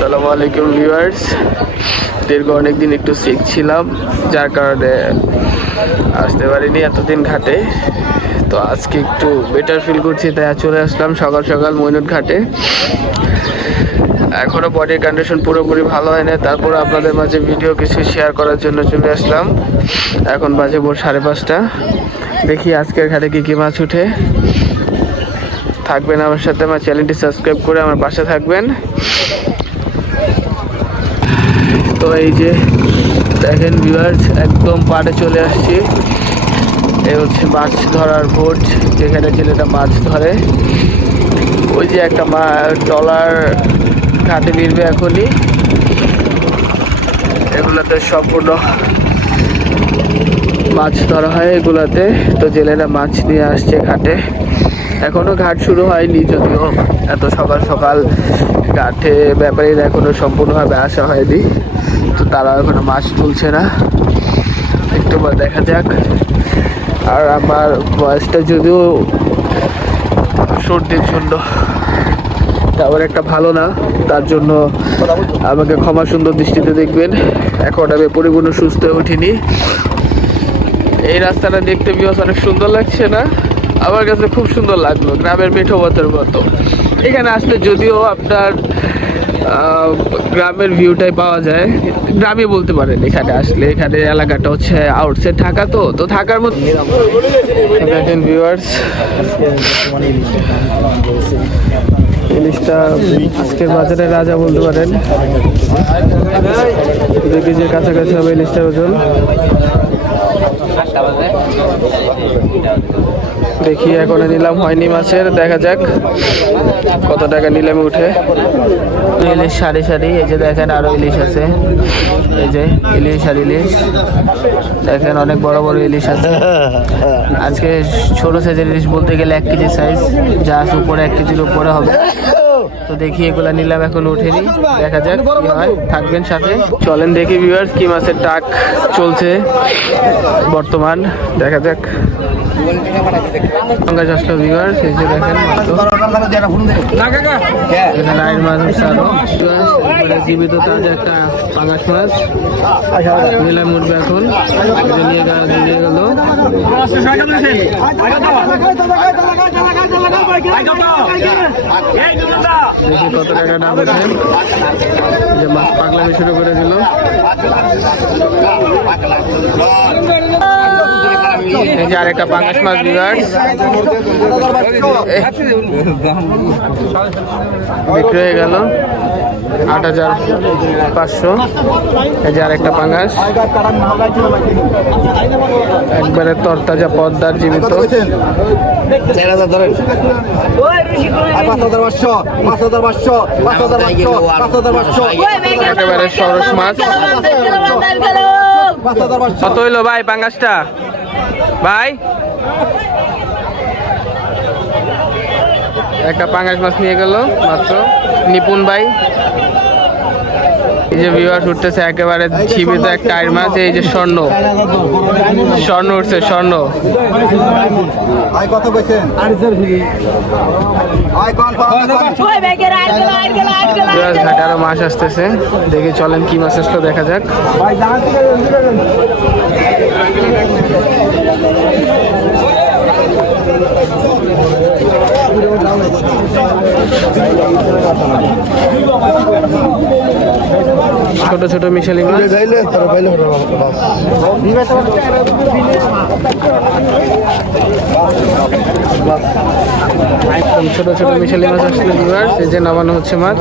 আসসালামু আলাইকুম ভিউয়ার্স। দীর্ঘ অনেকদিন একটু সিক ছিলাম, যার কারণে আসতে পারিনি এতদিন ঘাটে। তো আজকে একটু বেটার ফিল করছি, তাই চলে আসলাম সকাল সকাল মইনুট ঘাটে। এখনও বডির কন্ডিশন পুরোপুরি ভালো হয় না, তারপর আপনাদের মাঝে ভিডিও কিছু শেয়ার করার জন্য চলে আসলাম। এখন বাজে ভোর 5:30। দেখি আজকের ঘাটে কি মাছ উঠে। থাকবেন আমার সাথে, আমার চ্যানেলটি সাবস্ক্রাইব করে আমার পাশে থাকবেন। তো এই যে দেখেন ভিউয়ার্স, একদম পাড়ে চলে আসছি। এই হচ্ছে মাছ ধরার বোট, যেখানে ছেলেটা মাছ ধরে। ওই যে একটা ট্রলার ঘাটে ভিড়বে এখনই। এগুলাতে সম্পূর্ণ মাছ ধরা হয় এগুলাতে। তো জেলেরা মাছ নিয়ে আসছে ঘাটে। এখনো ঘাট শুরু হয়নি, যদিও এত সকাল সকাল ঘাটে ব্যাপারীরা এখনো সম্পূর্ণভাবে আসা হয়নি। তো তারা এখনো মাছ তুলছে না, একটু দেখা যাক। আর আমার বয়সটা যদিও সর্দির জন্য তেমন একটা ভালো না, তার জন্য আমাকে ক্ষমা সুন্দর দৃষ্টিতে দেখবেন। এখন আমি পরিপূর্ণ সুস্থ হয়ে উঠিনি। এই রাস্তাটা দেখতে অনেক সুন্দর লাগছে না? আমার কাছে খুব সুন্দর লাগলো, গ্রামের মিঠো পথের মতো। এখানে আসলে যদিও আপনার গ্রামের ভিউটাই পাওয়া যায়, গ্রামে বলতে পারেন। এখানে আসলে এখানে এলাকাটা হচ্ছে আউটসাইড ঢাকা, তো ঢাকার মতো। দেখেন ভিউয়ার্স, ইলিশটা আজকের বাজারে রাজা বলতে পারেন। 2 কেজির কাছাকাছি হবে ইলিশটার ওজন। দেখি এখনো নিলাম হয়নি মাছের, দেখা যাক কত টাকা নিলামে উঠে। ইলিশ সারি সারি, এই যে দেখেন আরো ইলিশ আছে। এই যে ইলিশ আর ইলিশ, দেখেন অনেক বড় বড় ইলিশ আছে। আজকে ছোট সাইজের ইলিশ বলতে গেলে 1 কেজি সাইজ, যা আছে উপরে 1 কেজির উপরে হবে। তো দেখি এগুলা নিলাম এখন উঠেনি, দেখা যাক কি হয়। থাকবেন সাথে, চলেন দেখি ভিউয়ার্স কি মাছের টাক চলছে বর্তমান, দেখা যাক। আসলো ভিউয়ার্স, এই যে দেখেন এখানে আইর মাছ আরো জীবিত তাজা একটা পাঙাশ মাছ নিলাম উঠবে এখন। নিয়ে গেল দেখি কত টাকা দাম আছে। যে মাছ পাগলামি শুরু করে দিল। এই যে আরেকটা পাঙাশ মাছ ভিউয়ার্স বিক্রি হয়ে গেল 8,500। এই যে আরেকটা পাঙাশ, একবারে তরতাজা পদ্মার জীবিত। একেবারে সরস মাছ। কত হইলো ভাই পাঙ্গাসটা? ভাই একটা পাঙ্গাস মাছ নিয়ে গেল মাত্র নিপুণ ভাই। এই যে ভিউয়ার্স উঠতেছে একেবারে জীবিত একটা আইর মাছ। এই যে স্বর্ণ উঠছে, স্বর্ণ। ঘাটে আরো মাছ আসতেছে, দেখি চলেন কি মাছ আসলো দেখা যাক। ছোট ছোট মিশালি মাছ, ছোট ছোট মিশালি মাছ আসলে ভিউয়ার্স, এই যে নামানো হচ্ছে মাছ।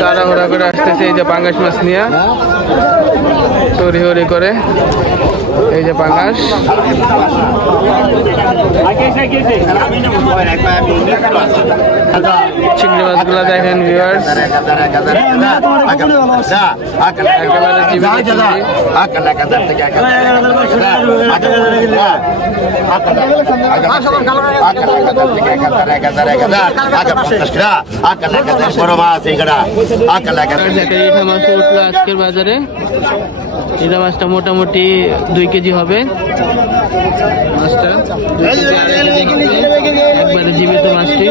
তাড়াহুড়া করে আসতেছে এই যে পাঙ্গাস মাছ নিয়ে, তড়িহড়ি করে। এই যে পাঙ্গাস, চিংড়ি মাছগুলো দেখেন ভিউয়ার্স, একেবারে জীবিত আজকের বাজারে। ইদা মাছটা মোটামুটি 2 কেজি হবে। মাছটা 2 কেজি একবারে জীবিত মাছটি।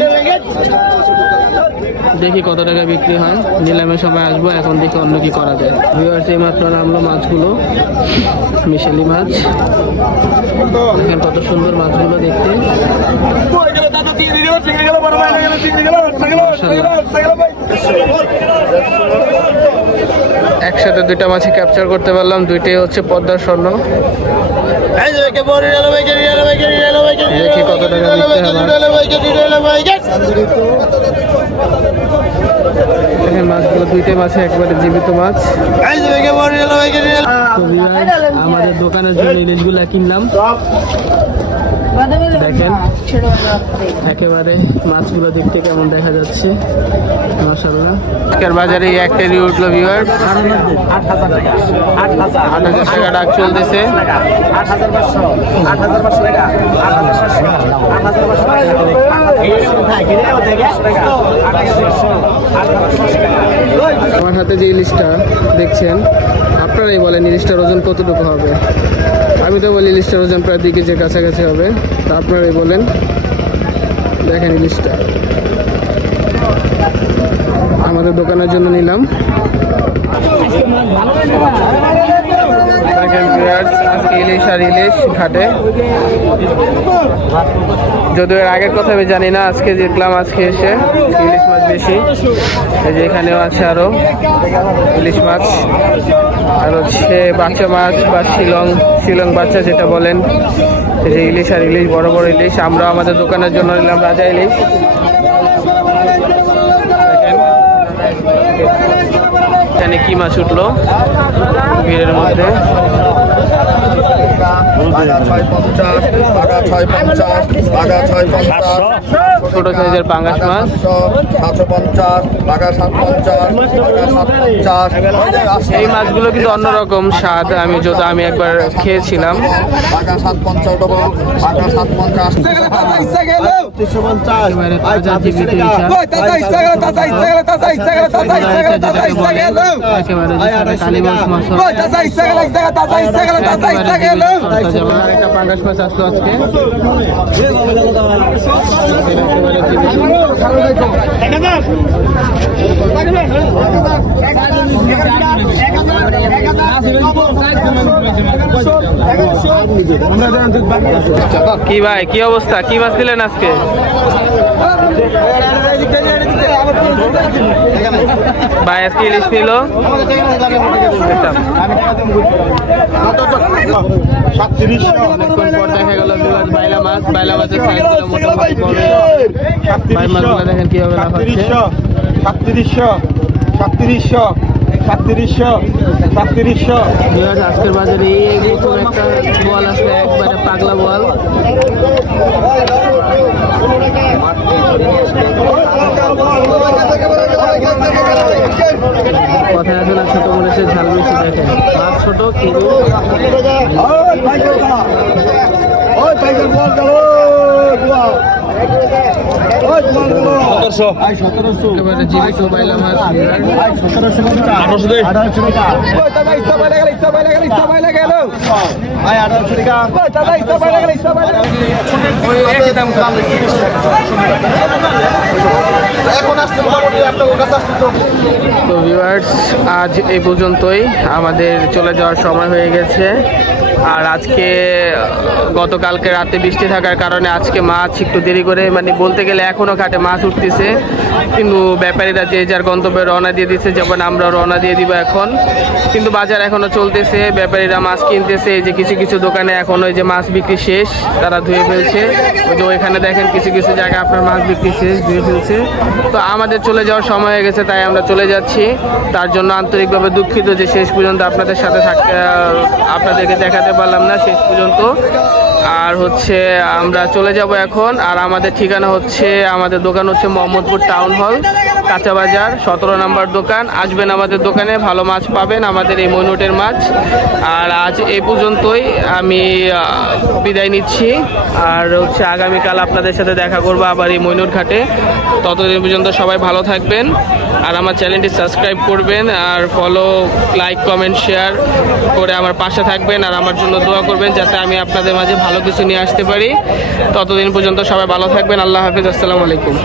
দেখি কত টাকা বিক্রি হয়, নিলামের সময় আসবো। এখন দেখি অন্য কি করা যায়। ভিউয়ার্স, এই মাত্র নামলো মাছগুলো, মিশেলি মাছ। দেখেন কত সুন্দর মাছগুলো দেখতে। একসাথে দুইটা মাছই ক্যাপচার করতে পারলাম, দুইটাই হচ্ছে পদ্মার স্বর্ণ। দেখি কত টাকা দেখেন মাছগুলো, দুইটাই মাছে একবারে জীবিত মাছ। আমাদের দোকানের জন্য ইলিশগুলা কিনলাম। দেখেন একেবারে মাছগুলো দেখতে কেমন দেখা যাচ্ছে, মাশাআল্লাহ। আজকের বাজারে এই একটাই উঠলো ভিউয়ার্স, ৮,০০০ টাকা ডাক চলতেছে। আমার হাতে যে ইলিশটা দেখছেন, আপনারাই বলেন ইলিশটার ওজন কতটুকু হবে। আমি তো বলি ইলিশটার ওজন প্রায় 2 কেজির কাছাকাছি হবে, তা আপনারাই বলেন। দেখেন ইলিশটা আমাদের দোকানের জন্য নিলাম। দেখেন ভিউয়ার্স, আজকে ইলিশ আর ইলিশ ঘাটে। যদিও এর আগের কথা আমি জানি না, আজকে দেখলাম আজকে এসে ইলিশ মাছ বেশি। এই যে এখানেও আছে আরো ইলিশ মাছ, আর হচ্ছে বাচ্চা মাছ বা শিলং বাচ্চা যেটা বলেন। এই যে ইলিশ আর ইলিশ, বড় বড় ইলিশ। আমরা আমাদের দোকানের জন্য নিলাম রাজা ইলিশ। এখানে কি মাছ উঠলো ভিড়ের মধ্যে। ছোট সাইজের পাঙ্গাস মাছ, এই মাছগুলো কিন্তু অন্যরকম স্বাদ। আমি একবার খেয়েছিলাম। একটা পাঙ্গাস মাছ আসলো আজকে। কি ভাই, কি অবস্থা, কি মাছ দিলেন আজকে? ভাই আজকে ইলিশ নিল। দেখা গেল বাইলা মাছ, বাইলা মাছের সাইজ মোটামুটি বড়। ভাই মাছগুলো দেখেন কিভাবে লাফাচ্ছে। 3700 আজকের বাজারে এইরকম একটা বল আসলে, একবারে পাগলা বল। কথায় আছে না, ছোট মরিচের ঝাল বেশি। দেখেন মাছ ছোট কিন্তু জীবিত বাইলা মাছ। তো ভিউয়ার্স, আজ এই পর্যন্তই, আমাদের চলে যাওয়ার সময় হয়ে গেছে। আর আজকে গতকালকে রাতে বৃষ্টি থাকার কারণে আজকে মাছ একটু দেরি করে, মানে বলতে গেলে এখনও ঘাটে মাছ উঠতেছে, কিন্তু ব্যাপারীরা যে যার গন্তব্যে রওনা দিয়ে দিচ্ছে, যেমন আমরা রওনা দিয়ে দিব এখন। কিন্তু বাজার এখনও চলতেছে, ব্যাপারীরা মাছ কিনতেছে। এই যে কিছু কিছু দোকানে এখন ওই যে মাছ বিক্রি শেষ, তারা ধুয়ে ফেলছে। ওই যে ওইখানে দেখেন কিছু কিছু জায়গায় আপনার মাছ বিক্রি শেষ, ধুয়ে ফেলছে। তো আমাদের চলে যাওয়ার সময় হয়ে গেছে, তাই আমরা চলে যাচ্ছি। তার জন্য আন্তরিকভাবে দুঃখিত যে শেষ পর্যন্ত আপনাদের সাথে আপনাদেরকে দেখাতে পারলাম না শেষ পর্যন্ত। আর হচ্ছে আমরা চলে যাব এখন। আর আমাদের ঠিকানা হচ্ছে, আমাদের দোকান হচ্ছে মোহাম্মদপুর টাউন হল, কাঁচা বাজার, 17 নম্বর দোকান। আসবেন আমাদের দোকানে, ভালো মাছ পাবেন, আমাদের এই মৈনটের মাছ। আর আজ এই পর্যন্তই, আমি বিদায় নিচ্ছি। আর হচ্ছে আগামীকাল আপনাদের সাথে দেখা করবো আবার এই মৈনট ঘাটে। ততদিন পর্যন্ত সবাই ভালো থাকবেন, আর আমার চ্যানেলটি সাবস্ক্রাইব করবেন, আর ফলো, লাইক, কমেন্ট, শেয়ার করে আমার পাশে থাকবেন, আর আমার জন্য দোয়া করবেন যাতে আমি আপনাদের মাঝে ভালো ভালো কিছু নিয়ে আসতে পারি। ততদিন পর্যন্ত সবাই ভালো থাকবেন। আল্লাহ হাফেজ, আসসালামু আলাইকুম।